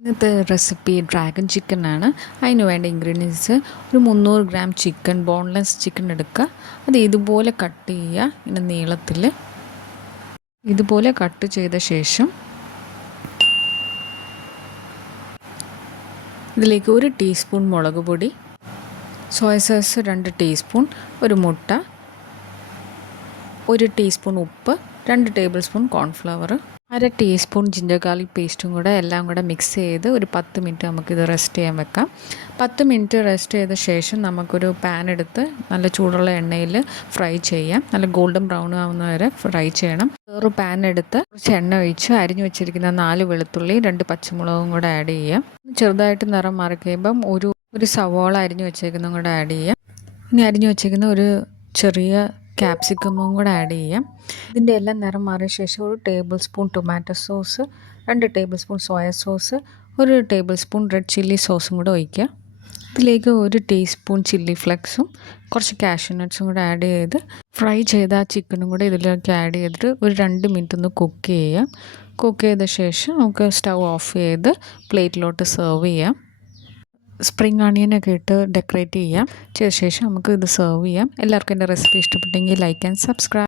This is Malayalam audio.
ഇന്നത്തെ റെസിപ്പി ഡ്രാഗൺ ചിക്കൻ ആണ്. അതിന് വേണ്ട ഇൻഗ്രീഡിയൻസ് ഒരു 300 ഗ്രാം ചിക്കൻ, ബോൺലെസ് ചിക്കൻ എടുക്കുക. അത് ഇതുപോലെ കട്ട് ചെയ്യുക. ഇങ്ങനെ നീളത്തിൽ ഇതുപോലെ കട്ട് ചെയ്ത ശേഷം ഇതിലേക്ക് 1 ടീസ്പൂൺ മുളക് പൊടി, സോയ സോസ് 2 ടീസ്പൂൺ, ഒരു മുട്ട, 1 ടീസ്പൂൺ ഉപ്പ്, 2 table spoon cornflour, 1/2 teaspoon ginger garlic പേസ്റ്റും കൂടെ എല്ലാം കൂടെ മിക്സ് ചെയ്ത് ഒരു 10 മിനിറ്റ് നമുക്കിത് റെസ്റ്റ് ചെയ്യാൻ വെക്കാം. 10 മിനിറ്റ് റെസ്റ്റ് ചെയ്ത ശേഷം നമുക്കൊരു പാൻ എടുത്ത് നല്ല ചൂടുള്ള എണ്ണയിൽ ഫ്രൈ ചെയ്യാം. നല്ല ഗോൾഡൻ ബ്രൗൺ ആവുന്ന വരെ ഫ്രൈ ചെയ്യണം. വേറൊരു പാൻ എടുത്ത് കുറച്ച് എണ്ണ ഒഴിച്ച് അരിഞ്ഞു വെച്ചിരിക്കുന്ന 4 വെളുത്തുള്ളി, 2 പച്ചമുളകും കൂടെ ആഡ് ചെയ്യാം. ചെറുതായിട്ട് നിറം മാറി കഴിയുമ്പം ഒരു സവോള അരിഞ്ഞു വെച്ചേക്കുന്നതും കൂടെ ആഡ് ചെയ്യാം. ഇനി അരിഞ്ഞു വെച്ചേക്കുന്ന ഒരു ചെറിയ ക്യാപ്സിക്കമും കൂടെ ആഡ് ചെയ്യാം. ഇതിൻ്റെ എല്ലാം നിറം മാറിയ ശേഷം 1 table spoon tomato sauce, 2 table spoon soya sauce, 1 table spoon red chilli സോസും കൂടെ ഒഴിക്കുക. ഇതിലേക്ക് 1 ടീസ്പൂൺ ചില്ലി ഫ്ലെക്സും കുറച്ച് കാഷ്യൂ നട്ട്സും കൂടെ ആഡ് ചെയ്ത് ഫ്രൈ ചെയ്ത ആ ചിക്കനും കൂടെ ഇതിലേക്ക് ആഡ് ചെയ്തിട്ട് ഒരു 2 മിനിറ്റ് ഒന്ന് കുക്ക് ചെയ്യാം. കുക്ക് ചെയ്ത ശേഷം നമുക്ക് സ്റ്റൗ ഓഫ് ചെയ്ത് പ്ലേറ്റിലോട്ട് സെർവ് ചെയ്യാം. സ്പ്രിംഗ് ഓണിയനൊക്കെ ഇട്ട് ഡെക്കറേറ്റ് ചെയ്യാം. ചെയ്ത ശേഷം നമുക്ക് ഇത് സെർവ് ചെയ്യാം. എല്ലാവർക്കും എൻ്റെ റെസിപ്പി ഇഷ്ടപ്പെട്ടെങ്കിൽ ലൈക്ക് ആൻഡ് സബ്സ്ക്രൈബ്.